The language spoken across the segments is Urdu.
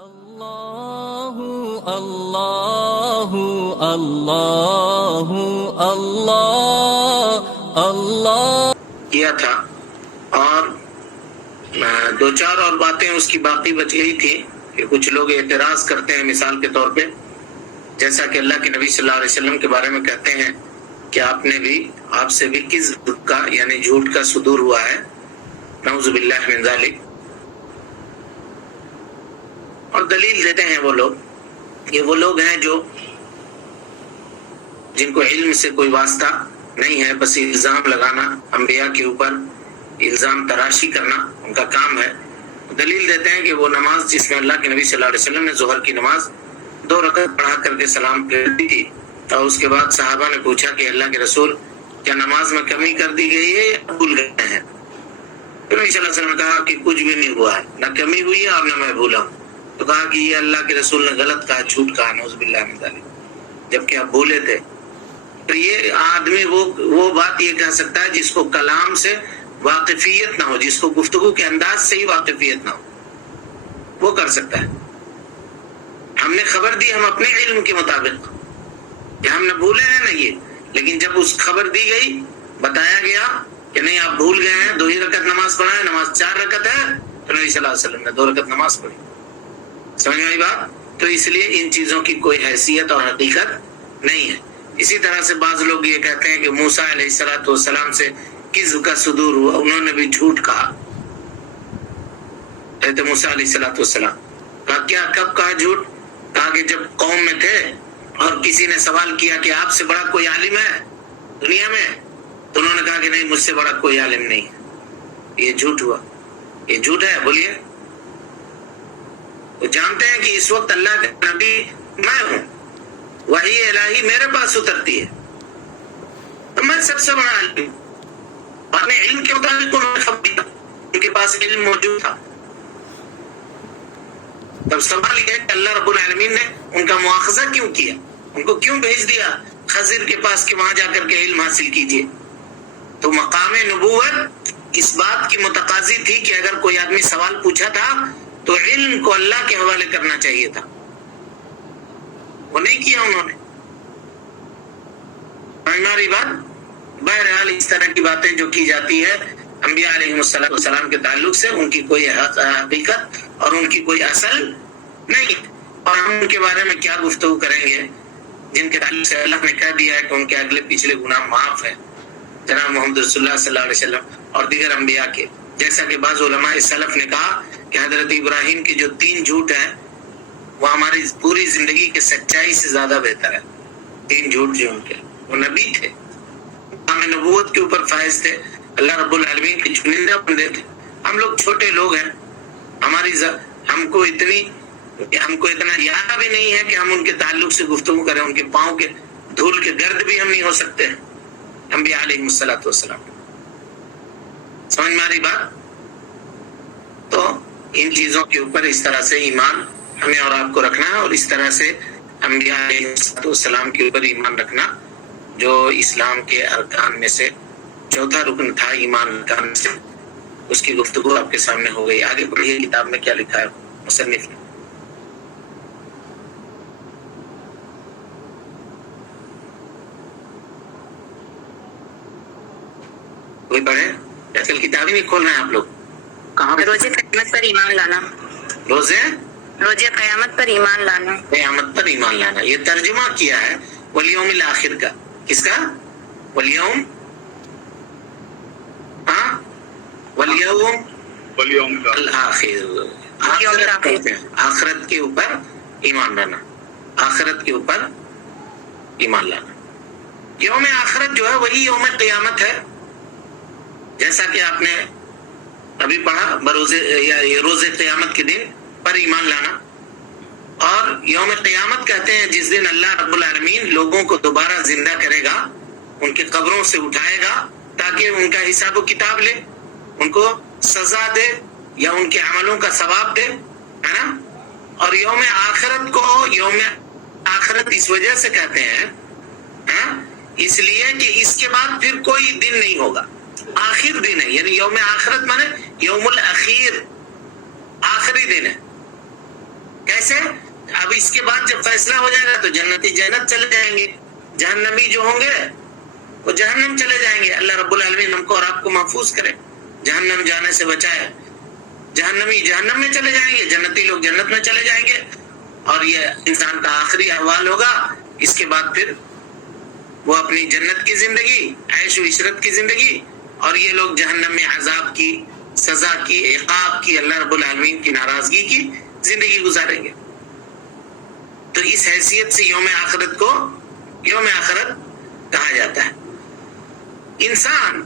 اللہ اللہ اللہ اللہ اللہ کیا تھا، اور دو چار اور باتیں اس کی باقی بچ گئی تھی کہ کچھ لوگ اعتراض کرتے ہیں، مثال کے طور پہ جیسا کہ اللہ کے نبی صلی اللہ علیہ وسلم کے بارے میں کہتے ہیں کہ آپ سے بھی کذب کا یعنی جھوٹ کا صدور ہوا ہے، نعوذ باللہ من ذالک، اور دلیل دیتے ہیں وہ لوگ، یہ وہ لوگ ہیں جو جن کو علم سے کوئی واسطہ نہیں ہے، بس الزام لگانا، انبیاء کے اوپر الزام تراشی کرنا ان کا کام ہے۔ دلیل دیتے ہیں کہ وہ نماز جس میں اللہ کے نبی صلی اللہ علیہ وسلم نے ظہر کی نماز 2 رکعت پڑھا کر کے سلام پھیر دی تھی، اور اس کے بعد صحابہ نے پوچھا کہ اللہ کے رسول کیا نماز میں کمی کر دی گئی ہے یا بھول گئے ہیں؟ نبی صلی اللہ علیہ وسلم نے کہا کہ کچھ بھی نہیں ہوا ہے، نہ کمی ہوئی ہے اور نہ میں بھولا ہوں۔ تو کہا کہ یہ اللہ کے رسول نے غلط کہا، جھوٹ کہا، نعوذ باللہ من ذالک، جبکہ آپ بھولے تھے۔ تو یہ آدمی وہ بات یہ کہہ سکتا ہے جس کو کلام سے واقفیت نہ ہو، جس کو گفتگو کے انداز سے ہی واقفیت نہ ہو، وہ کر سکتا ہے۔ ہم نے خبر دی ہم اپنے علم کے مطابق، کہ ہم نے بھولے ہیں نہ یہ، لیکن جب اس خبر دی گئی، بتایا گیا کہ نہیں آپ بھول گئے ہیں، 2 ہی رکعت نماز پڑھا ہے، نماز 4 رکعت ہے، تو نبی صلی اللہ علیہ وسلم نے 2 رکعت نماز پڑھی۔ سمجھ میں آئی بات؟ تو اس لیے ان چیزوں کی کوئی حیثیت اور حقیقت نہیں ہے۔ اسی طرح سے بعض لوگ یہ کہتے ہیں کہ موسیٰ علیہ السلام سے کذب کا صدور ہوا، انہوں نے بھی جھوٹ کہا۔ حضرت موسیٰ علیہ السلام کہا کیا، کب کہا جھوٹ؟ کہا کہ جب قوم میں تھے اور کسی نے سوال کیا کہ آپ سے بڑا کوئی عالم ہے دنیا میں، تو انہوں نے کہا کہ نہیں، مجھ سے بڑا کوئی عالم نہیں ہے۔ یہ جھوٹ ہوا، یہ جھوٹ ہے، بولیے۔ وہ جانتے ہیں کہ اس وقت اللہ کا نبی میں ہوں، وحی الہی میرے پاس اترتی ہے، تو میں سب سے بڑا عالم ہوں۔ اپنے علم کے مطابق انہوں نے خبر دیا، ان کے پاس علم موجود تھا۔ تب سوال یہ ہے کہ اللہ رب العالمین نے ان کا مواخذہ کیوں کیا، ان کو کیوں بھیج دیا خضر کے پاس کہ وہاں جا کر کے علم حاصل کیجیے؟ تو مقام نبوت اس بات کی متقاضی تھی کہ اگر کوئی آدمی سوال پوچھا تھا تو علم کو اللہ کے حوالے کرنا چاہیے تھا، وہ نہیں کیا انہوں نے۔ ہماری بات، بہرحال اس طرح کی باتیں جو کی جاتی ہے انبیاء علیہ السلام کے تعلق سے، ان کی کوئی حقیقت اور ان کی کوئی اصل نہیں، اور ہم ان کے بارے میں کیا گفتگو کریں گے جن کے تعلق سے اللہ نے کہہ دیا ہے کہ ان کے اگلے پچھلے گناہ معاف ہیں، جناب محمد رسول اللہ صلی اللہ علیہ وسلم اور دیگر انبیاء کے۔ جیسا کہ بعض علماء سلف نے کہا کہ حضرت ابراہیم کے جو 3 جھوٹ ہیں وہ ہماری پوری زندگی کے سچائی سے زیادہ بہتر ہے۔ 3 جھوٹ جو ان کے، وہ نبی تھے، ہمیں نبوت کے اوپر فائز تھے، اللہ رب العالمین کے چنندہ بندے تھے۔ ہم لوگ چھوٹے لوگ ہیں، ہم کو اتنا یاد بھی نہیں ہے کہ ہم ان کے تعلق سے گفتگو کریں، ان کے پاؤں کے دھول کے گرد بھی ہم نہیں ہو سکتے ہیں، انبیاء علیہ السلام۔ سمجھ میں آ رہی بات؟ تو ان چیزوں کے اوپر اس طرح سے ایمان ہمیں اور آپ کو رکھنا ہے، اور اس طرح سے انبیاء علیہ السلام کے اوپر ایمان رکھنا، جو اسلام کے ارکان میں سے 4تھا رکن تھا، ایمان ارکان سے، اس کی گفتگو آپ کے سامنے ہو گئی۔ آگے پڑھیے کتاب میں کیا لکھا ہے مصنف نے۔ کوئی پڑھے؟ آج کل کتاب ہی نہیں کھول رہے ہیں آپ لوگ، کہاں؟ روزے قیامت پر ایمان لانا، روزے قیامت پر ایمان لانا، قیامت پر ایمان لانا، یہ ترجمہ کیا ہے والیوم الاخر کا۔ کس کا؟ والیوم، ہاں، والیوم الاخر، آخرت کے اوپر ایمان لانا، آخرت کے اوپر ایمان لانا۔ یوم آخرت جو ہے وہی یوم قیامت ہے، جیسا کہ آپ نے ابھی پڑھا، روز قیامت کے دن پر ایمان لانا۔ اور یوم قیامت کہتے ہیں جس دن اللہ رب العالمین لوگوں کو دوبارہ زندہ کرے گا، ان کے قبروں سے اٹھائے گا تاکہ ان کا حساب و کتاب لے، ان کو سزا دے یا ان کے عملوں کا ثواب دے، ہے نا۔ اور یوم آخرت کو یوم آخرت اس وجہ سے کہتے ہیں، اس لیے کہ اس کے بعد پھر کوئی دن نہیں ہوگا، آخر دن ہے، یعنی یوم آخرت مانے یوم الاخیر، آخری دن ہے۔ کیسے؟ اب اس کے بعد جب فیصلہ ہو جائے گا تو جنتی جنت چلے جائیں گے، جہنمی جو ہوں گے وہ جہنم چلے جائیں گے۔ اللہ رب العالمین ہم کو اور آپ کو محفوظ کرے، جہنم جانے سے بچائے۔ جہنمی جہنم میں چلے جائیں گے، جنتی لوگ جنت میں چلے جائیں گے، اور یہ انسان کا آخری احوال ہوگا۔ اس کے بعد پھر وہ اپنی جنت کی زندگی، عیش و عشرت کی زندگی، اور یہ لوگ جہنم میں عذاب کی، سزا کی، عقاب کی، اللہ رب العالمین کی ناراضگی کی زندگی گزاریں گے۔ تو اس حیثیت سے یوم آخرت کو یوم آخرت کہا جاتا ہے۔ انسان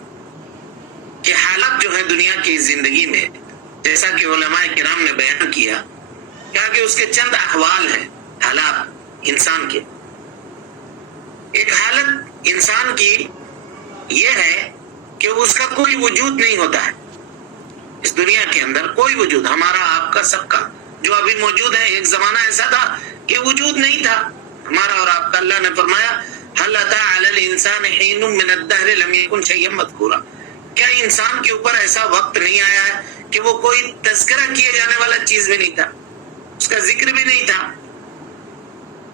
کے حالات جو ہے دنیا کی زندگی میں، جیسا کہ علماء کرام نے بیان کیا کہ اس کے چند احوال ہیں، حالات انسان کے۔ ایک حالت انسان کی یہ ہے کہ اس کا کوئی وجود نہیں ہوتا ہے اس دنیا کے اندر، کوئی وجود، ہمارا آپ کا سب کا جو ابھی موجود ہے۔ ایک زمانہ ایسا تھا کہ وجود نہیں تھا ہمارا اور آپ کا۔ اللہ نے فرمایا هل اتى على الانسان حين من الدهر لم يكن شيئا مذكورا، کیا انسان کے اوپر ایسا وقت نہیں آیا ہے کہ وہ کوئی تذکرہ کیے جانے والا چیز بھی نہیں تھا، اس کا ذکر بھی نہیں تھا،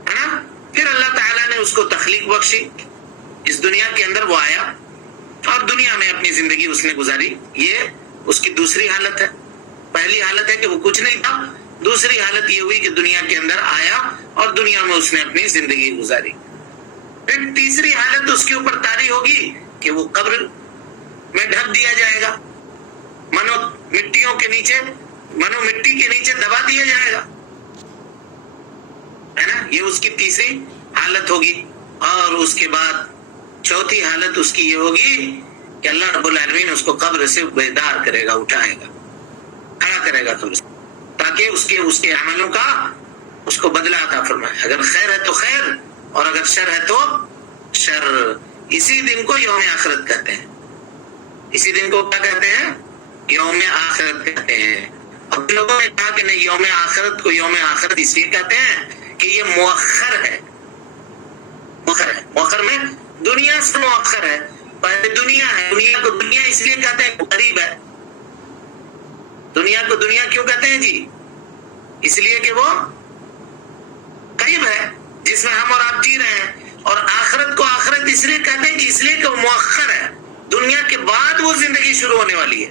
ہے نا؟ پھر اللہ تعالیٰ نے اس کو تخلیق بخشی، اس دنیا کے اندر وہ آیا اور دنیا میں اپنی زندگی اس نے گزاری۔ یہ اس کی دوسری حالت ہے۔ پہلی حالت ہے کہ وہ کچھ نہیں تھا، دوسری حالت یہ ہوئی کہ دنیا کے اندر آیا اور دنیا میں اس نے اپنی زندگی گزاری۔ پھر تیسری حالت اس کے اوپر طاری ہوگی کہ وہ قبر میں ڈھک دیا جائے گا، منو مٹی کے نیچے دبا دیا جائے گا، ہے نا؟ یہ اس کی تیسری حالت ہوگی۔ اور اس کے بعد چوتھی حالت اس کی یہ ہوگی کہ اللہ رب العالمین اس کو قبر سے بیدار کرے گا، اٹھائے گا، کھڑا کرے گا قبر سے، تاکہ اس کے عملوں کا اس کو بدلہ عطا فرمائے۔ اگر خیر ہے تو خیر، اور اگر شر ہے تو شر۔ اسی دن کو یوم آخرت کہتے ہیں۔ اسی دن کو کیا کہتے ہیں؟ یوم آخرت کہتے ہیں۔ اب لوگوں نے کہا کہ نہیں، یوم آخرت کو یوم آخرت اس لیے کہتے ہیں کہ یہ مؤخر ہے۔ مؤخر میں دنیا سے مؤخر ہے، پہلے دنیا ہے۔ دنیا کو دنیا اس لیے کہتے ہیں قریب ہے۔ دنیا کو دنیا کیوں کہتے ہیں جی؟ اس لیے کہ وہ قریب ہے، جس میں ہم اور آپ جی رہے ہیں۔ اور آخرت کو آخرت اس لیے کہتے ہیں کہ اس لیے کہ وہ مؤخر ہے، دنیا کے بعد وہ زندگی شروع ہونے والی ہے۔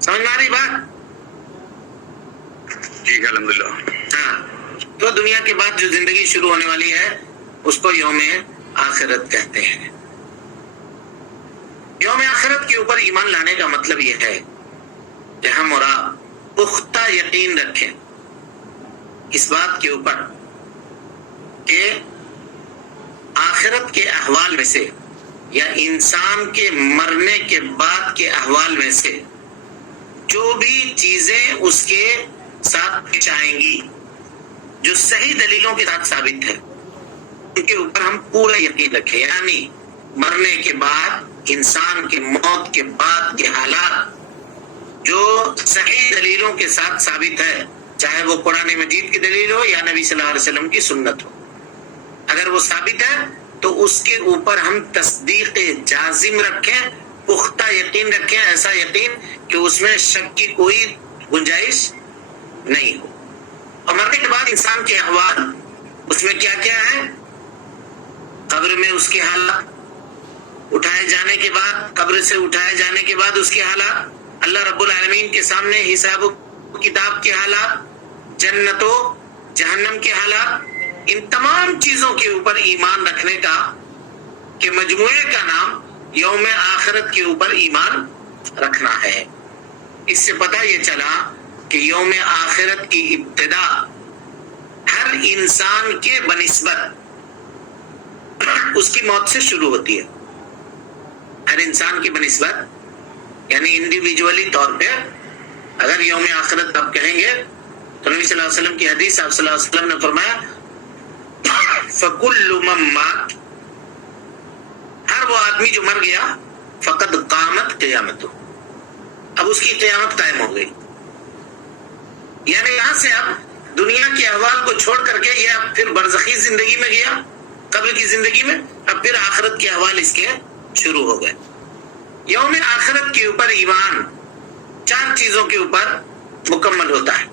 سمجھ میں آ رہی بات؟ جی الحمدللہ۔ ہاں، تو دنیا کے بعد جو زندگی شروع ہونے والی ہے اس کو یوم آخرت کہتے ہیں۔ یوم آخرت کے اوپر ایمان لانے کا مطلب یہ ہے کہ ہم اور آپ پختہ یقین رکھیں اس بات کے اوپر کہ آخرت کے احوال میں سے، یا انسان کے مرنے کے بعد کے احوال میں سے، جو بھی چیزیں اس کے ساتھ پیش آئیں گی جو صحیح دلیلوں کے ساتھ ثابت ہے، ان کے اوپر ہم پورا یقین رکھیں۔ یعنی مرنے کے بعد، انسان کے موت کے بعد کے حالات جو صحیح دلیلوں کے ساتھ ثابت ہے، چاہے وہ قرآن مجید کی دلیل ہو یا نبی صلی اللہ علیہ وسلم کی سنت ہو، اگر وہ ثابت ہے تو اس کے اوپر ہم تصدیق جازم رکھیں، پختہ یقین رکھیں، ایسا یقین کہ اس میں شک کی کوئی گنجائش نہیں ہو۔ اور مرنے کے بعد انسان کے احوال، اس میں کیا کیا ہے؟ قبر میں اس کے حالات، اٹھائے جانے کے بعد، قبر سے اٹھائے جانے کے بعد اس کے حالات، اللہ رب العالمین کے سامنے حساب و کتاب کے حالات، جنت و جہنم کے حالات، ان تمام چیزوں کے اوپر ایمان رکھنے کا کہ مجموعے کا نام یوم آخرت کے اوپر ایمان رکھنا ہے۔ اس سے پتہ یہ چلا کہ یوم آخرت کی ابتدا ہر انسان کے بنسبت اس کی موت سے شروع ہوتی ہے۔ ہر انسان کی بنسبت، یعنی انڈیویجولی طور پہ اگر یوم آخرت آپ کہیں گے تو نبی صلی اللہ علیہ وسلم کی حدیث، آپ صلی اللہ علیہ وسلم نے فرمایا فَكُلُّ مَن مَّاتَ، ہر وہ آدمی جو مر گیا، فقد قامت قیامتہ، اب اس کی قیامت قائم ہو گئی۔ یعنی یہاں سے اب دنیا کے احوال کو چھوڑ کر کے یہ اب پھر برزخی زندگی میں گیا، قبر کی زندگی میں، اب پھر آخرت کے احوال اس کے شروع ہو گئے۔ یوم آخرت کے اوپر ایمان 4 چیزوں کے اوپر مکمل ہوتا ہے۔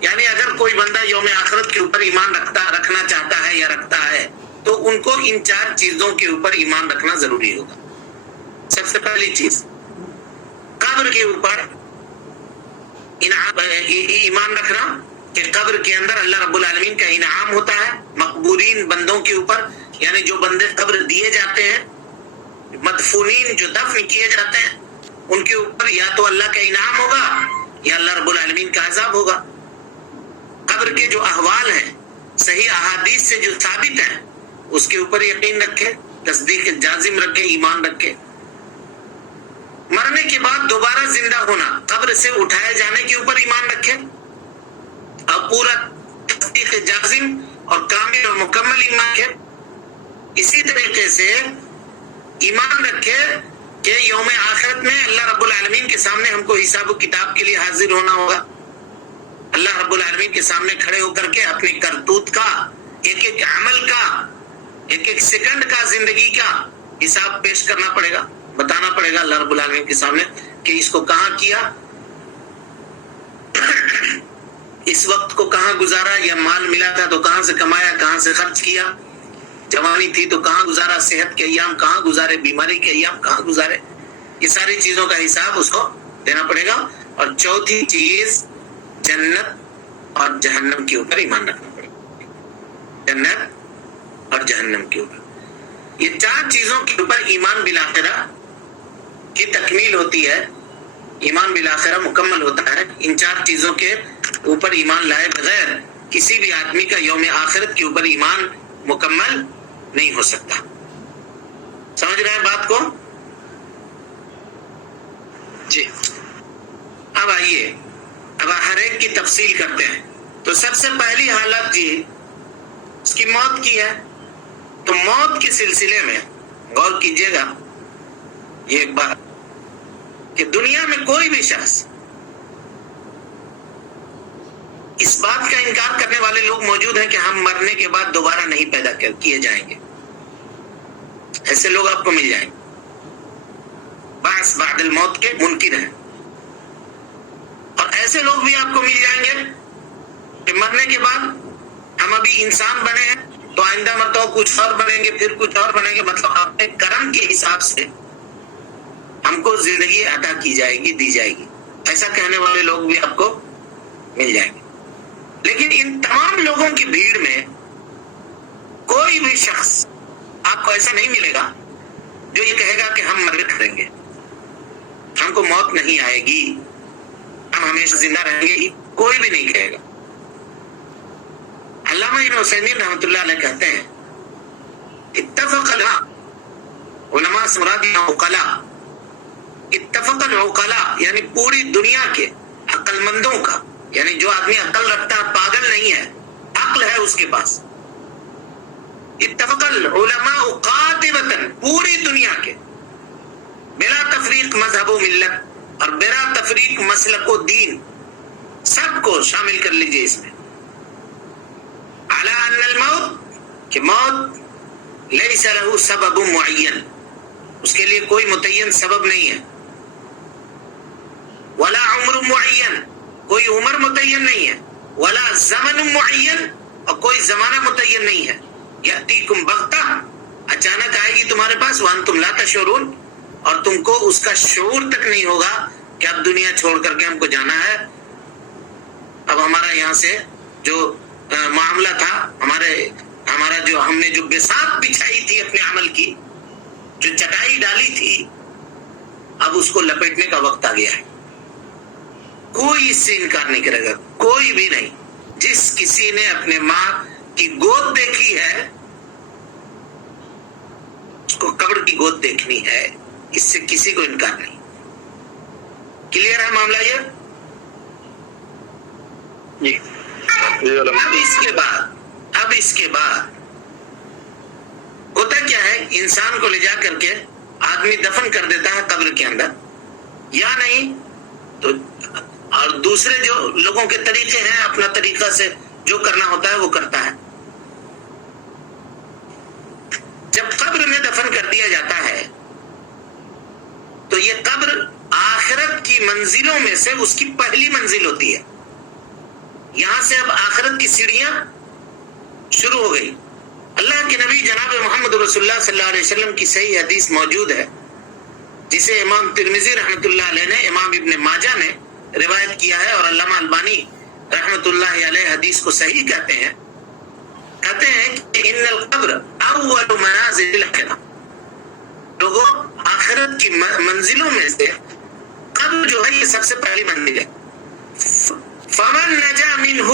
یعنی اگر کوئی بندہ یوم آخرت کے اوپر ایمان رکھنا چاہتا ہے یا رکھتا ہے تو ان کو ان 4 چیزوں کے اوپر ایمان رکھنا ضروری ہوگا. سب سے پہلی چیز قبر کے اوپر ایمان رکھنا کہ قبر کے اندر اللہ رب العالمین کا انعام ہوتا ہے مقبورین بندوں کے اوپر، یعنی جو بندے قبر دیے جاتے ہیں، مدفونین جو دفن کیے جاتے ہیں، ان کے اوپر یا تو اللہ کا انعام ہوگا یا اللہ رب العالمین کا عذاب ہوگا. قبر کے جو احوال ہیں صحیح احادیث سے جو ثابت ہیں اس کے اوپر یقین رکھے، تصدیق جازم رکھے، ایمان رکھے. مرنے کے بعد دوبارہ زندہ ہونا، قبر سے اٹھائے جانے کے اوپر ایمان رکھے اور پورا تصدیق جازم اور کامل اور مکمل ایمان رکھے. اسی طریقے سے ایمان رکھے کہ یوم آخرت میں اللہ رب العالمین کے سامنے ہم کو حساب و کتاب کے لیے حاضر ہونا ہوگا. اللہ رب العالمین کے سامنے کھڑے ہو کر کے اپنی کرتوت کا، ایک ایک عمل کا، ایک ایک سیکنڈ کا، زندگی کا حساب پیش کرنا پڑے گا، بتانا پڑے گا اللہ رب العالمین کے سامنے کہ اس کو کہاں کیا، اس وقت کو کہاں گزارا، یا مال ملا تھا تو کہاں سے کمایا، کہاں سے خرچ کیا، جوانی تھی تو کہاں گزارا، صحت کے ایام کہاں گزارے، بیماری کے ایام کہاں گزارے. یہ ساری چیزوں کا حساب اس کو دینا پڑے گا. اور چوتھی چیز جنت اور جہنم کے اوپر ایمان رکھنا پڑے گا. جنت اور جہنم کے اوپر، یہ 4 چیزوں کے اوپر ایمان بالآخرہ کی تکمیل ہوتی ہے، ایمان بالآخرہ مکمل ہوتا ہے. ان 4 چیزوں کے اوپر ایمان لائے بغیر کسی بھی آدمی کا یوم آخرت کے اوپر ایمان مکمل نہیں ہو سکتا. سمجھ رہے ہیں بات کو؟ جی. اب آئیے، اب ہر ایک کی تفصیل کرتے ہیں. تو سب سے پہلی حالت جی اس کی موت کی ہے. تو موت کے سلسلے میں غور کیجئے گا یہ ایک بات کہ دنیا میں کوئی بھی شخص، اس بات کا انکار کرنے والے لوگ موجود ہیں کہ ہم مرنے کے بعد دوبارہ نہیں پیدا کیے جائیں گے. ایسے لوگ آپ کو مل جائیں گے. بعث بعد الموت کے منکر ہیں. اور ایسے لوگ بھی آپ کو مل جائیں گے کہ مرنے کے بعد ہم ابھی انسان بنے ہیں تو آئندہ مرتبہ کچھ اور بنیں گے، پھر کچھ اور بنیں گے، مطلب اپنے کرم کے حساب سے ہم کو زندگی عطا کی جائے گی، دی جائے گی. ایسا کہنے والے لوگ بھی آپ کو مل جائیں گے. لیکن ان تمام لوگوں کی بھیڑ میں کوئی بھی شخص آپ کو ایسا نہیں ملے گا جو یہ کہے گا کہ ہم مرنے کریں گے، ہم کو موت نہیں آئے گی، ہم ہمیشہ زندہ رہیں گے. کوئی بھی نہیں کہے گا. علامہ ابن عثیمین رحمۃ اللہ علیہ کہتے ہیں اتفق علماء سے مراد عقلاء، اتفق العقلاء یعنی پوری دنیا کے عقل مندوں کا، یعنی جو آدمی عقل رکھتا ہے، پاگل نہیں ہے، عقل ہے اس کے پاس. اتفق العلماء قاطبۃ، پوری دنیا کے، بلا تفریق مذہب و ملت اور بلا تفریق مسلک و دین، سب کو شامل کر لیجئے اس میں، علی ان الموت، کہ موت لیس لہ سبب معین، اس کے لیے کوئی متعین سبب نہیں ہے، ولا عمر معین، کوئی عمر متعین نہیں ہے، ولا زمن معین، اور کوئی زمانہ متعین نہیں ہے. یأتیکم بغتہ، اچانک آئے گی تمہارے پاس، وانتم لا تشعرون، اور تم کو اس کا شعور تک نہیں ہوگا کہ اب دنیا چھوڑ کر کے ہم کو جانا ہے. اب ہمارا یہاں سے جو معاملہ تھا، ہمارا جو ہم نے جو بساط بچھائی تھی اپنے عمل کی، جو چٹائی ڈالی تھی، اب اس کو لپیٹنے کا وقت آ گیا ہے. کوئی اس سے انکار نہیں کرے گا، کوئی بھی نہیں. جس کسی نے اپنے ماں کی گود دیکھی ہے اس کو قبر کی گود دیکھنی ہے، اس سے کسی کو انکار نہیں. کلیئر ہے معاملہ یہ؟ جی. اب اس کے بعد ہوتا کیا ہے، انسان کو لے جا کر کے آدمی دفن کر دیتا ہے قبر کے اندر، یا نہیں تو اور دوسرے جو لوگوں کے طریقے ہیں، اپنا طریقہ سے جو کرنا ہوتا ہے وہ کرتا ہے. جب قبر میں دفن کر دیا جاتا ہے تو یہ قبر آخرت کی منزلوں میں سے اس کی پہلی منزل ہوتی ہے. یہاں سے اب آخرت کی سیڑھیاں شروع ہو گئی. اللہ کے نبی جناب محمد رسول اللہ صلی اللہ علیہ وسلم کی صحیح حدیث موجود ہے جسے امام ترمذی رحمۃ اللہ علیہ نے، امام ابن ماجہ نے روایت کیا ہے، اور علامہ البانی رحمۃ اللہ علیہ حدیث کو صحیح کہتے ہیں کہ ان القبر اول منازل الاخرہ، لوگوں آخرت کی منزلوں میں سے قبر جو ہے یہ سب سے پہلی منزل ہے. فمن نجا منہ،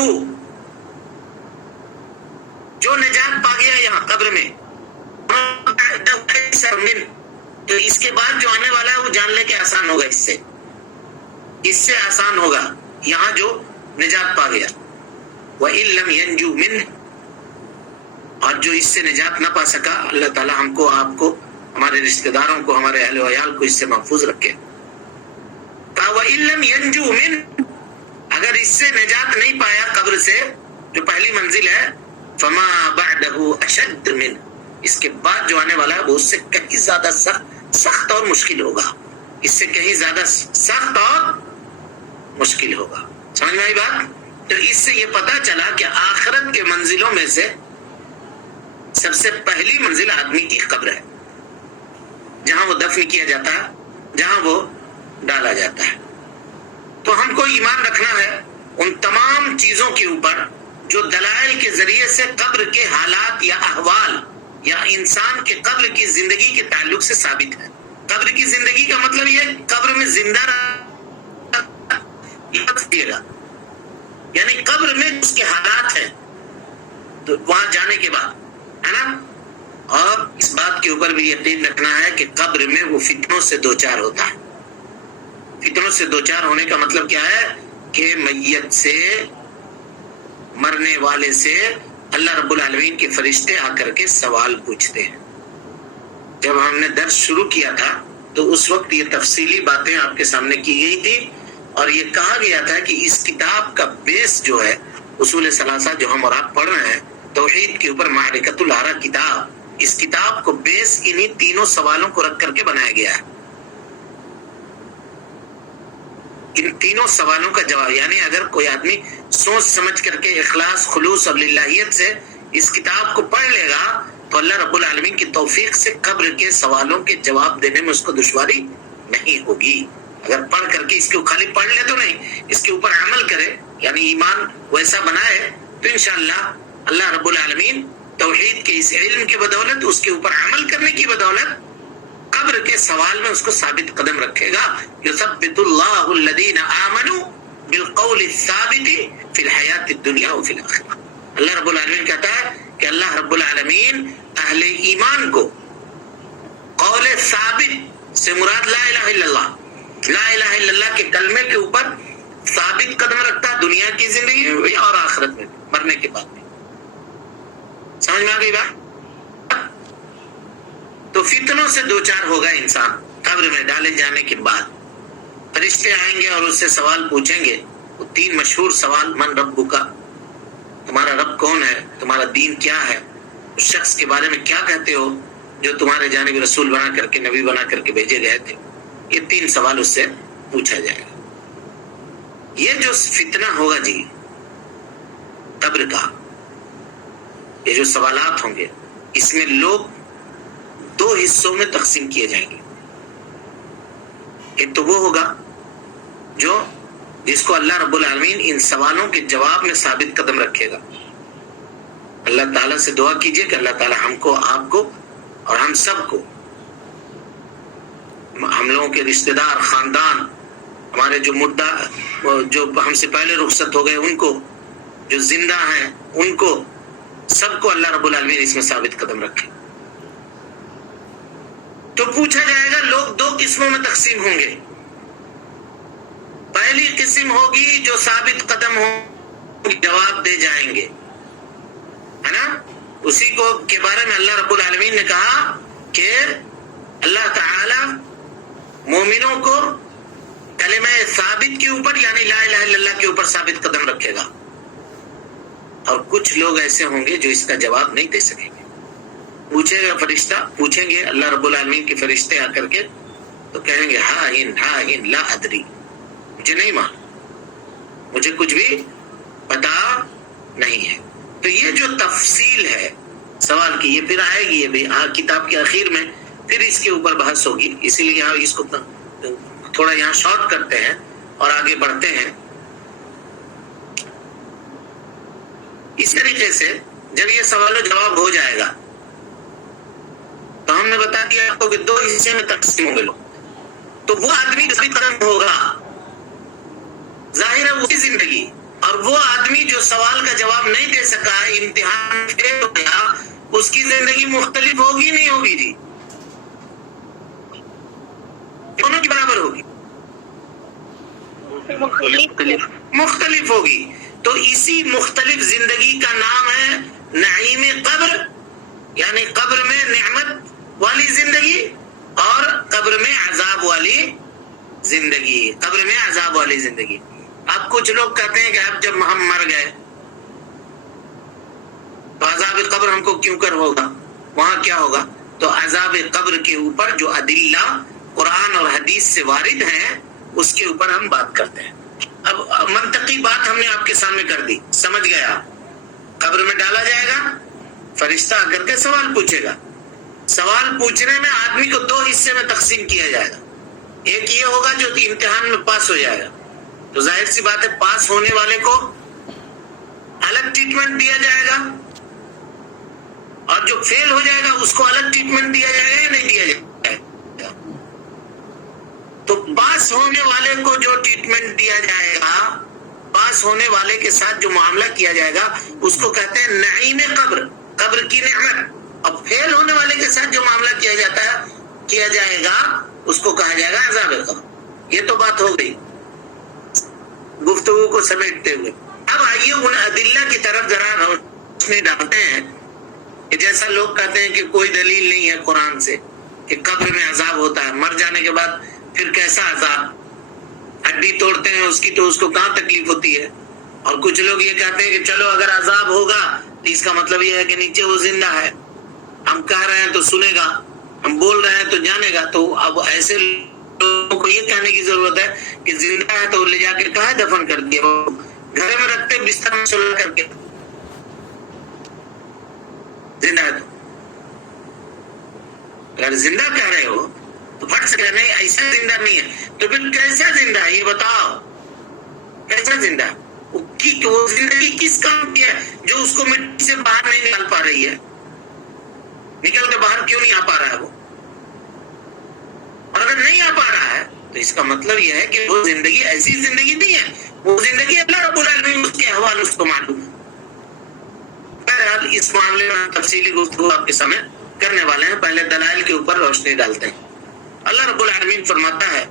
جو نجات پا گیا یہاں قبر میں، تو اس کے بعد جو آنے والا ہے وہ جان لے کے آسان ہوگا، اس سے آسان ہوگا یہاں جو نجات پا گیا. وَإِن لَمْ يَنْجُو مِنْهُ، اور جو اس سے نجات نہ پا سکا، اللہ تعالی ہم کو، آپ کو، ہمارے رشتہ داروں کو، ہمارے اہل و عیال کو اس سے محفوظ رکھے. وَإِن لَمْ يَنْجُو مِنْهُ، اگر اس سے نجات نہیں پایا قبر سے جو پہلی منزل ہے، فما بعدہ اشد من، اس کے بعد جو آنے والا ہے وہ اس سے کہیں زیادہ سخت اور مشکل ہوگا، اس سے کہیں زیادہ سخت اور مشکل ہوگا. سمجھ میں آئی بات؟ تو اس سے یہ پتا چلا کہ آخرت کے منزلوں میں سے سب سے پہلی منزل آدمی کی قبر ہے، جہاں وہ دفن کیا جاتا ہے، جہاں وہ ڈالا جاتا ہے. تو ہم کو ایمان رکھنا ہے ان تمام چیزوں کے اوپر جو دلائل کے ذریعے سے قبر کے حالات یا احوال یا انسان کے قبر کی زندگی کے تعلق سے ثابت ہے. قبر کی زندگی کا مطلب یہ قبر میں زندہ رہا، یعنی قبر میں اس کے حالات ہیں تو وہاں جانے کے بعد، ہے نا. اور اس بات کے اوپر بھی یقین رکھنا ہے کہ قبر میں وہ فتنوں سے دوچار ہوتا ہے. فتنوں سے دوچار ہونے کا مطلب کیا ہے کہ میت سے، مرنے والے سے اللہ رب العالمین کے فرشتے آ کر کے سوال پوچھتے ہیں. جب ہم نے درس شروع کیا تھا تو اس وقت یہ تفصیلی باتیں آپ کے سامنے کی گئی تھی، اور یہ کہا گیا تھا کہ اس کتاب کا بیس جو ہے اصول ثلاثہ جو ہم اور آپ پڑھ رہے ہیں توحید کے اوپر، معرکۃ الآراء کتاب، اس کتاب کو بیس انہی تینوں سوالوں کو رکھ کر کے بنایا گیا ہے. ان تینوں سوالوں کا جواب، یعنی اگر کوئی آدمی سوچ سمجھ کر کے اخلاص، خلوص اور للہیت سے اس کتاب کو پڑھ لے گا تو اللہ رب العالمین کی توفیق سے قبر کے سوالوں کے جواب دینے میں اس کو دشواری نہیں ہوگی. اگر پڑھ کر کے اس کو خالی پڑھ لے تو نہیں، اس کے اوپر عمل کرے، یعنی ایمان ویسا بنائے، تو انشاءاللہ اللہ رب العالمین توحید کے اس علم کی بدولت، اس کے اوپر عمل کرنے کی بدولت قبر کے سوال میں اس کو ثابت قدم رکھے گا. یثبت اللہ الذین آمنوا بالقول الثابت فی الحیات الدنیا وفی الآخرہ. اللہ رب العالمین کہتا ہے کہ اللہ رب العالمین اہل ایمان کو قول ثابت سے مراد لا الہ الا اللہ، لا الہ الا اللہ کے کلمے کے اوپر ثابت قدم رکھتا ہے، دنیا کی زندگی میں اور آخرت میں، مرنے کے بعد بھی. سمجھ میں آ گئی بات؟ تو فتنوں سے دوچار ہوگا انسان قبر میں ڈالے جانے کے بعد. فرشتے آئیں گے اور اس سے سوال پوچھیں گے، وہ تین مشہور سوال: من ربک، تمہارا رب کون ہے، تمہارا دین کیا ہے، اس شخص کے بارے میں کیا کہتے ہو جو تمہارے جانب رسول بنا کر کے، نبی بنا کر کے بھیجے گئے تھے. یہ تین سوال اس سے پوچھا جائے گا. یہ جو فتنہ ہوگا جی قبر کا، یہ جو سوالات ہوں گے، اس میں لوگ دو حصوں میں تقسیم کیے جائیں گے. ایک تو وہ ہوگا جو جس کو اللہ رب العالمین ان سوالوں کے جواب میں ثابت قدم رکھے گا. اللہ تعالیٰ سے دعا کیجئے کہ اللہ تعالیٰ ہم کو، آپ کو اور ہم سب کو، ہم لوگوں کے رشتہ دار، خاندان، ہمارے جو مردہ، جو ہم سے پہلے رخصت ہو گئے ان کو، جو زندہ ہیں ان کو، سب کو اللہ رب العالمین اس میں ثابت قدم رکھے. تو پوچھا جائے گا، لوگ دو قسموں میں تقسیم ہوں گے. پہلی قسم ہوگی جو ثابت قدم ہوں، جواب دے جائیں گے، ہے نا. اسی کو کے بارے میں اللہ رب العالمین نے کہا کہ اللہ تعالی مومنوں کو کلمہ ثابت کے اوپر، یعنی لا الہ الا اللہ کے اوپر ثابت قدم رکھے گا. اور کچھ لوگ ایسے ہوں گے جو اس کا جواب نہیں دے سکیں گے. پوچھے گا فرشتہ، پوچھیں گے اللہ رب العالمین کے فرشتے آ کر کے، تو کہیں گے ہا ہن لا ادری، مجھے نہیں معلوم، مجھے کچھ بھی پتا نہیں ہے. تو یہ جو تفصیل ہے سوال کی، یہ پھر آئے گی، یہ بھی کتاب کے اخیر میں پھر اس کے اوپر بحث ہوگی. اسی لیے اس کو تھوڑا یہاں شارٹ کرتے ہیں اور آگے بڑھتے ہیں. اس طریقے سے جب یہ سوال و جواب ہو جائے گا تو ہم نے بتا دیا آپ کو کہ 2 حصے میں تقسیم ہوں گے لوگ. تو وہ آدمی جو قدم ہوگا ظاہر ہے اسی زندگی، اور وہ آدمی جو سوال کا جواب نہیں دے سکا، امتحان فیل ہو گیا، اس کی زندگی مختلف ہوگی نہیں ہوگی جی؟ دونوں کی برابر ہوگی؟ مختلف ہوگی. تو اسی مختلف زندگی کا نام ہے نعیم قبر، یعنی قبر میں نعمت والی زندگی اور قبر میں عذاب والی زندگی. قبر میں عذاب والی زندگی. اب کچھ لوگ کہتے ہیں کہ اب جب ہم مر گئے تو عذاب قبر ہم کو کیوں کر ہوگا، وہاں کیا ہوگا؟ تو عذاب قبر کے اوپر جو ادلہ قرآن اور حدیث سے وارد ہیں اس کے اوپر ہم بات کرتے ہیں. اب منطقی بات ہم نے آپ کے سامنے کر دی، سمجھ گیا؟ قبر میں ڈالا جائے گا، فرشتہ آ کر کے سوال پوچھے گا. سوال پوچھنے میں آدمی کو 2 حصے میں تقسیم کیا جائے گا. ایک یہ ہوگا جو امتحان میں پاس ہو جائے گا، تو ظاہر سی بات ہے پاس ہونے والے کو الگ ٹریٹمنٹ دیا جائے گا، اور جو فیل ہو جائے گا اس کو الگ ٹریٹمنٹ دیا جائے گا یا نہیں دیا جائے گا؟ تو پاس ہونے والے کو جو ٹریٹمنٹ دیا جائے گا، پاس ہونے والے کے ساتھ جو معاملہ کیا جائے گا اس کو کہتے ہیں نعیم قبر، قبر کی نعمت. اور فیل ہونے والے کے ساتھ جو معاملہ کیا جائے گا اس کو کہا جائے گا عذاب قبر. یہ تو بات ہو گئی گفتگو کو سمیٹتے ہوئے. اب آئیے ان ادلہ کی طرف ذرا روشنی ڈالتے ہیں کہ جیسا لوگ کہتے ہیں کہ کوئی دلیل نہیں ہے قرآن سے کہ قبر میں عذاب ہوتا ہے، مر جانے کے بعد پھر کیسا عذاب، ہڈی توڑتے ہیں اس کی تو اس کو کہاں تکلیف ہوتی ہے. اور کچھ لوگ یہ کہتے ہیں کہ چلو اگر عذاب ہوگا تو اس کا مطلب یہ ہے کہ نیچے وہ زندہ ہے، ہم کہہ رہے ہیں تو سنے گا، ہم بول رہے ہیں تو جانے گا. تو اب ایسے لوگوں کو یہ کہنے کی ضرورت ہے کہ زندہ ہے تو لے جا کے کہاں دفن کر دیا، گھر میں رکھتے بستر میں سلا کر کے. زندہ ہے تو اگر زندہ کہہ رہے ہو تو پھٹ سے نہیں، ایسا زندہ نہیں ہے. تو پھر کیسا زندہ ہے یہ بتاؤ، کیسا زندہ ہے؟ وہ زندگی کس کام کی ہے جو اس کو مٹی سے باہر نہیں نکال پا رہی ہے؟ نکل کے باہر کیوں نہیں آ پا رہا ہے وہ؟ اور اگر نہیں آ پا رہا ہے تو اس کا مطلب یہ ہے کہ وہ زندگی ایسی زندگی نہیں ہے، وہ زندگی اللہ رب العالمین اس کے احوال اس کو معلوم ہے. بہرحال اس معاملے میں تفصیلی گفتگو آپ کے سامنے کرنے والے ہیں. پہلے دلائل کے اوپر روشنی ڈالتے ہیں. اللہ رب العالمین فرماتا ہے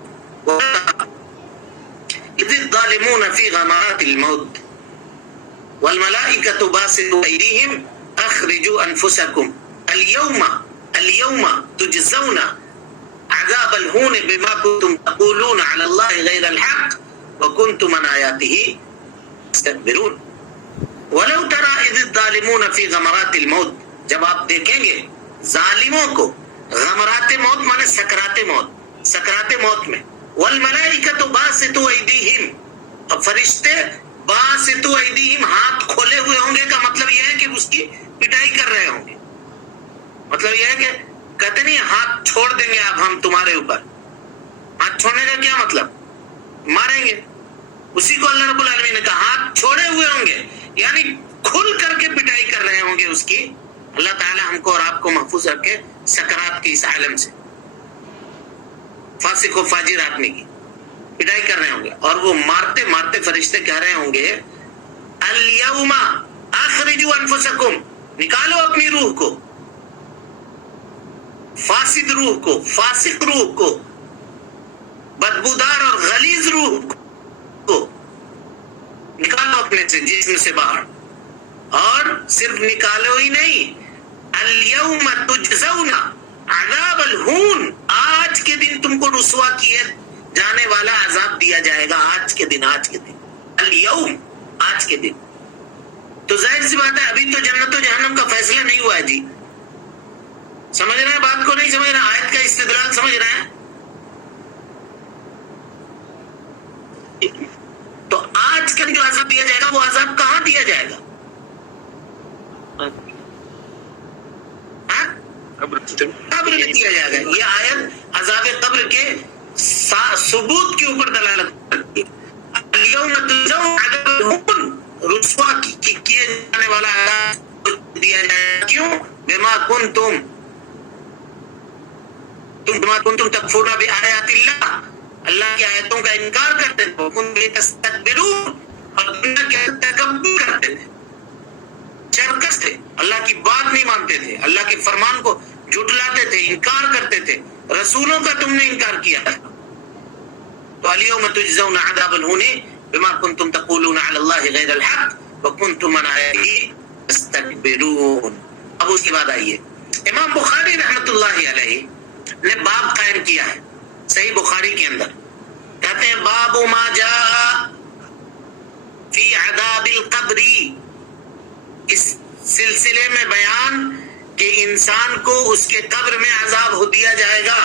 اذ الظالمون فی غمرات الموت والملائکۃ باسطوا ایدیہم اخرجوا انفسکم اليوم تجزون عذاب الہون بما کنتم تقولون علی اللہ غیر الحق وکنتم عن آیاتہ تستکبرون. ولو تری اذ الظالمون فی غمرات الموت، جب آپ دیکھیں گے ظالموں کو، غمرات موت مانے سکرات موت، سکرات موت میں، والملائکۃ باسطوا ایدیہم، اور فرشتے باسطوا ایدیہم ہاتھ کھولے ہوئے ہوں گے کا مطلب یہ ہے کہ اس کی پٹائی کر رہے ہوں گے. مطلب یہ ہے کہ کہتے نہیں ہاتھ چھوڑ دیں گے اب ہم تمہارے اوپر. ہاتھ چھوڑنے کا کیا مطلب؟ ماریں گے. اسی کو اللہ رب العالمین نے کہا ہاتھ چھوڑے ہوئے ہوں گے، یعنی کھل کر کے پٹائی کر رہے ہوں گے اس کی. اللہ تعالی ہم کو اور آپ کو محفوظ رکھے سکرات کی اس عالم سے. فاسق و فاجر آدمی کی پٹائی کر رہے ہوں گے، اور وہ مارتے مارتے فرشتے کہہ رہے ہوں گے الیوم اخرجوا انفسکم، نکالو اپنی روح کو، فاسد روح کو، فاسق روح کو، بدبودار اور غلیظ روح کو نکالو اپنے سے، جسم سے باہر. اور صرف نکالو ہی نہیں، الیوم تجزون عذاب الہون، آج کے دن تم کو رسوا کیے جانے والا عذاب دیا جائے گا. آج کے دن، آج کے دن، الیوم، آج کے دن. تو ظاہر سی بات ہے ابھی تو جنت و جہنم کا فیصلہ نہیں ہوا ہے جی. سمجھ رہے ہیں بات کو؟ نہیں سمجھ رہے؟ آیت کا استدلال سمجھ رہے ہیں؟ تو آج کا جو عذاب دیا جائے گا وہ عذاب کہاں دیا جائے گا؟ قبر میں دیا جائے گا. یہ آیت عذاب قبر کے ثبوت کے اوپر دلالت کرتی ہے. اليوم تجزون عذاب الهون، رسوا کیے جانے والا عذاب دیا جائے گا. کیوں؟ بما کنتم تکفرون بآیات اللہ، اللہ کی آیتوں کا انکار کرتے تھے. وکنتم تستکبرون، اور دنیا کے تکبر کرتے تھے، سرکش تھے، اللہ کی بات نہیں مانتے تھے، اللہ کے فرمان کو جھٹلاتے تھے، انکار کرتے تھے. رسولوں کا تم نے انکار کیا ہے. تو الیوم تجزون عذاب الہون بما کنتم تقولون علی اللہ غیر الحق وکنتم عن آیاتہ تستکبرون. اب اس کے بعد آئیے، امام بخاری رحمۃ اللہ علیہ نے باب قائم کیا ہے صحیح بخاری کے اندر. کہتے ہیں باب ما جاء فی عذاب القبر، اس سلسلے میں بیان کہ انسان کو اس کے قبر میں عذاب ہو دیا جائے گا.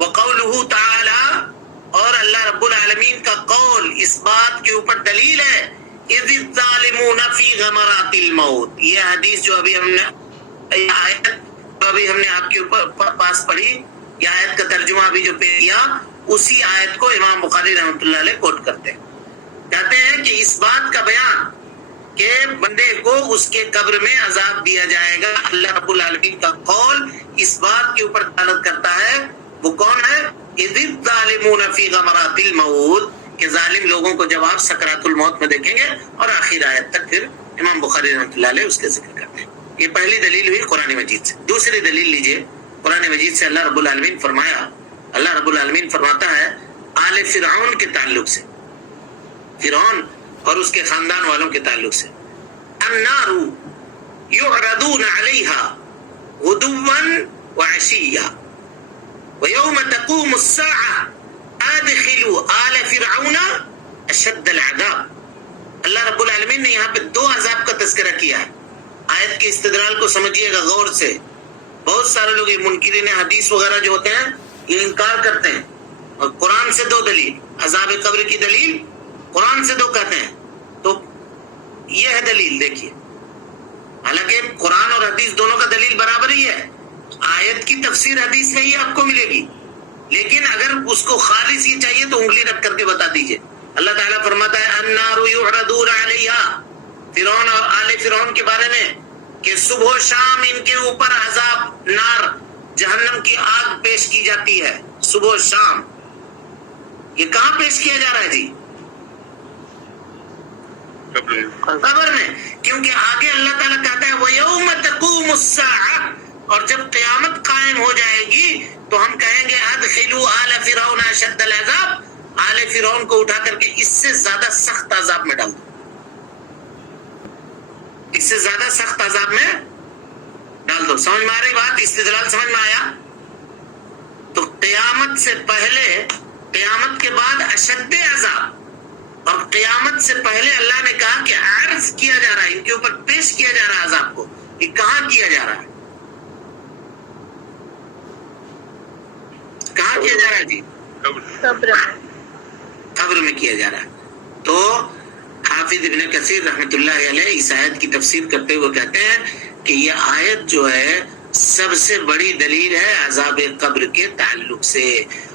وقولہ تعالی، اور اللہ رب العالمین کا قول اس بات کے اوپر دلیل ہے، اذ الظالمون فی غمرات الموت. یہ حدیث جو ابھی ہم نے، آیت جو ابھی ہم نے آپ کے اوپر پاس پڑھی، یہ آیت کا ترجمہ ابھی جو پیش کیا، اسی آیت کو امام بخاری رحمۃ اللہ علیہ کوٹ کرتے ہیں. کہتے ہیں کہ اس بات کا بیان کہ بندے کو اس کے قبر میں عذاب دیا جائے گا، اللہ رب العالمین کا قول اس بات کے اوپر دلالت کرتا ہے. وہ کون ہے؟ اذ الظالمون فی غمرات الموت، کہ ظالم لوگوں کو جب آپ سکرات الموت میں دیکھیں گے. اور آخر آیت تک پھر امام بخاری رحمۃ اللہ علیہ اس کا ذکر کرتے ہیں. یہ پہلی دلیل ہوئی قرآن مجید سے. دوسری دلیل لیجئے قرآن مجید سے. اللہ رب العالمین فرمایا، اللہ رب العالمین فرماتا ہے آل فرعون کے تعلق سے، فرعون اور اس کے خاندان والوں کے تعلق سے، النار یعرضون علیہا غدوا وعشیا ویوم تقوم الساعة ادخلوا آل فرعون اشد العذاب. اللہ رب العالمین نے یہاں پہ دو عذاب کا تذکرہ کیا ہے. آیت کے استدلال کو سمجھیے گا غور سے. بہت سارے لوگ یہ منکرین حدیث وغیرہ جو ہوتے ہیں یہ انکار کرتے ہیں، اور قرآن سے دو دلیل، عذاب قبر کی دلیل قرآن سے دو کہتے ہیں. تو یہ ہے دلیل. دیکھیے، حالانکہ قرآن اور حدیث دونوں کا دلیل برابر ہی ہے. آیت کی تفسیر حدیث میں ہی آپ کو ملے گی، لیکن اگر اس کو خالص یہ چاہیے تو انگلی رکھ کر کے بتا دیجئے. اللہ تعالیٰ فرماتا ہے النار یعرضون علیہا، فرعون اور آل فرعون کے بارے میں، کہ صبح و شام ان کے اوپر عذاب نار جہنم کی آگ پیش کی جاتی ہے. صبح و شام یہ کہاں پیش کیا جا رہا ہے جی؟ قبر میں. کیونکہ آگے اللہ تعالیٰ کہتا ہے وَيَوْمَ تَقُومُ السَّاعَةُ، اور جب قیامت قائم ہو جائے گی تو ہم کہیں گے ادخلوا آل فرعون اشد العذاب، آل فرعون کو اٹھا کر کے اس سے زیادہ سخت عذاب میں ڈال دو، اس سے زیادہ سخت عذاب میں ڈال دو. سمجھ میں آ رہی بات؟ استدلال سمجھ میں آیا؟ تو قیامت سے پہلے، قیامت کے بعد اشد عذاب، اور قیامت سے پہلے اللہ نے کہا کہ عرض کیا جا رہا ہے، ان کے اوپر پیش کیا جا رہا ہے عذاب کو. یہ کہاں کیا جا رہا ہے؟ کہاں کیا جا رہا ہے جی؟ قبر میں کیا جا رہا ہے. تو حافظ ابن کثیر رحمۃ اللہ علیہ اس آیت کی تفسیر کرتے ہوئے کہتے ہیں کہ یہ آیت جو ہے سب سے بڑی دلیل ہے عذاب قبر کے تعلق سے.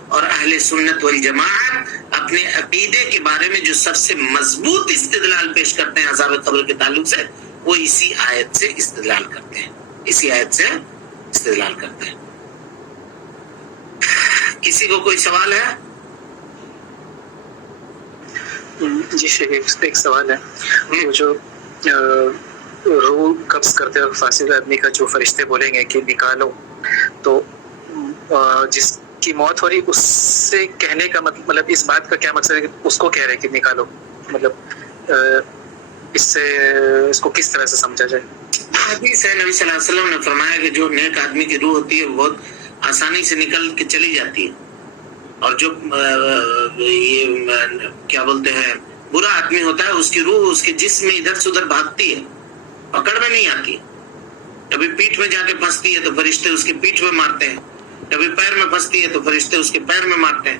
اور اہل سنت والجماعت اپنے عقیدے کے بارے میں جو سب سے مضبوط استدلال پیش کرتے ہیں عذاب قبر کے تعلق سے، وہ اسی آیت سے استدلال کرتے ہیں، اسی آیت سے استدلال کرتے ہیں. کسی کو کوئی سوال ہے؟ جی شیخ، ایک سوال ہے. وہ جو روح قبض کرتے وقت فاسد آدمی کا جو فرشتے بولیں گے کہ نکالو، تو جس کی موت ہو رہی اس سے کہنے کا مطلب اس بات کا کیا مقصد ہے کہ اس کو کہہ رہے کہ نکالو؟ مطلب اس سے اس کو کس طرح سے سمجھا جائے؟ حدیث ہے، نبی صلی اللہ علیہ وسلم نے فرمایا کہ جو نیک آدمی کی روح ہوتی ہے وہ بہت آسانی سے نکل کے چلی جاتی ہے، اور جو یہ کیا بولتے ہیں برا آدمی ہوتا ہے اس کی روح اس کے جسم میں ادھر سے ادھر بھاگتی ہے، پکڑ میں نہیں آتی. کبھی پیٹھ میں جا کے پھنستی ہے تو فرشتے اس کے پیٹھ میں مارتے ہیں، کبھی پیر میں پھنستی ہے تو فرشتے اس کے پیر میں مارتے ہیں.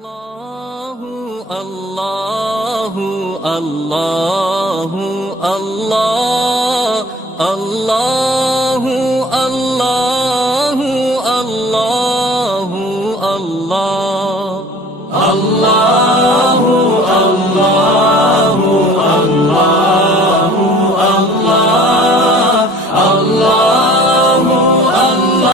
Allahu Allahu Allahu Allah Allah